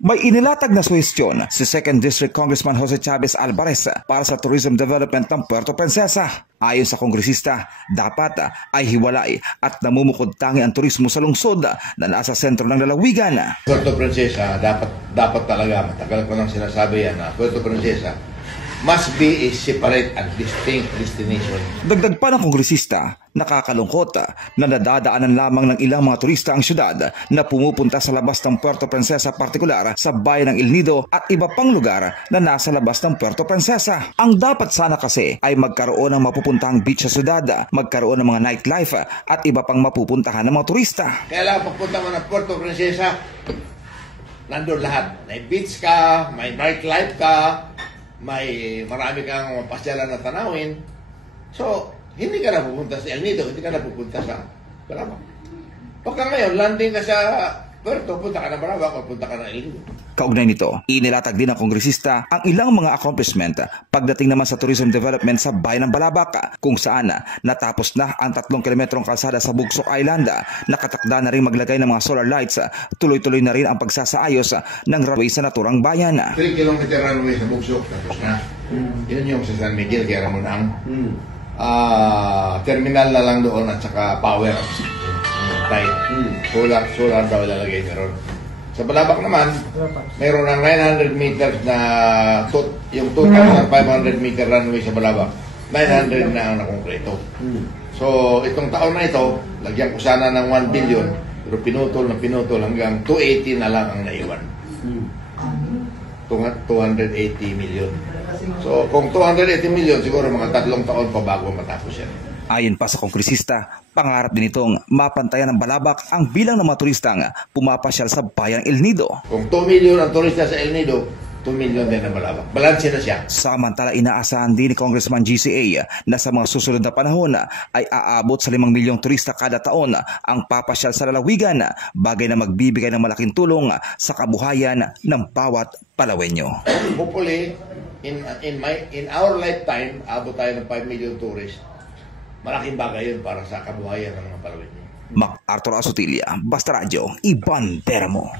May inilatag na suhestyon si 2nd District Congressman Jose Chavez Alvarez para sa tourism development ng Puerto Princesa. Ayon sa kongresista, dapat ay hiwalay at namumukod tangi ang turismo sa lungsod na nasa sentro ng lalawigan. Puerto Princesa, dapat talaga, matagal ko nang sinasabi yan na Puerto Princesa must be a separate and distinct destination. Dagdag pa ng kongresista, nakakalungkot na nadadaanan lamang ng ilang mga turista ang syudad na pumupunta sa labas ng Puerto Princesa, partikular sa bayan ng El Nido at iba pang lugar na nasa labas ng Puerto Princesa. Ang dapat sana kasi ay magkaroon ng mapupuntahang beach sa syudad, magkaroon ng mga nightlife at iba pang mapupuntahan ng mga turista. Kaya lang pagpunta mo ng Puerto Princesa, nandun lahat. May beach ka, may nightlife ka, may marami kang pasyalan na tanawin. So, hindi ka na pupunta sa El Nido, hindi ka na pupunta sa Balabac. Pagka ngayon, landing ka sa Puerto, punta ka na Balabac o punta ka na El Nido. Kaugnay nito, inilatag din ng kongresista ang ilang mga accomplishment pagdating naman sa tourism development sa bayan ng Balabac, kung saan natapos na ang 3 kilometrong kalsada sa Bugsok Island, nakatakda na rin maglagay ng mga solar lights, tuloy-tuloy na rin ang pagsasaayos ng runway sa naturang bayan. 3 kilometer runway sa Bugsok, tapos na. Yun yung sa San Miguel, kaya Ramonang. Terminal na lang doon at saka power. Tight. Solar daw ilalagay meron. Sa Balabac naman, mayroon ng 900 meters na yung 2,500 meter runway sa Balabac. 900 na ang nakongkreto. So, itong taon na ito, lagyan ko sana ng 1 billion, pero pinutol hanggang 280 na lang ang naiwan. 280 million. So, kung 280 million, siguro mga 3 taon pa bago matapos yan. Ayon pa sa kongresista, pangarap din itong mapantayan ng Balabac ang bilang ng mga turistang pumapasyal sa bayang El Nido. Kung 2 million ang turista sa El Nido, 2 million din ang Balabac. Balanse na siya. Samantala, inaasahan din ni Congressman GCA na sa mga susunod na panahon ay aabot sa 5 milyong turista kada taon ang papasyal sa lalawigan, bagay na magbibigay ng malaking tulong sa kabuhayan ng bawat Palawenyo. Hopefully, in our lifetime, abot tayo ng 5 million tourists. Malaking bagay yun para sa kabuhayan ng mga Palawenyo. MacArthur Asutilya, Basta Radio, ibandera mo.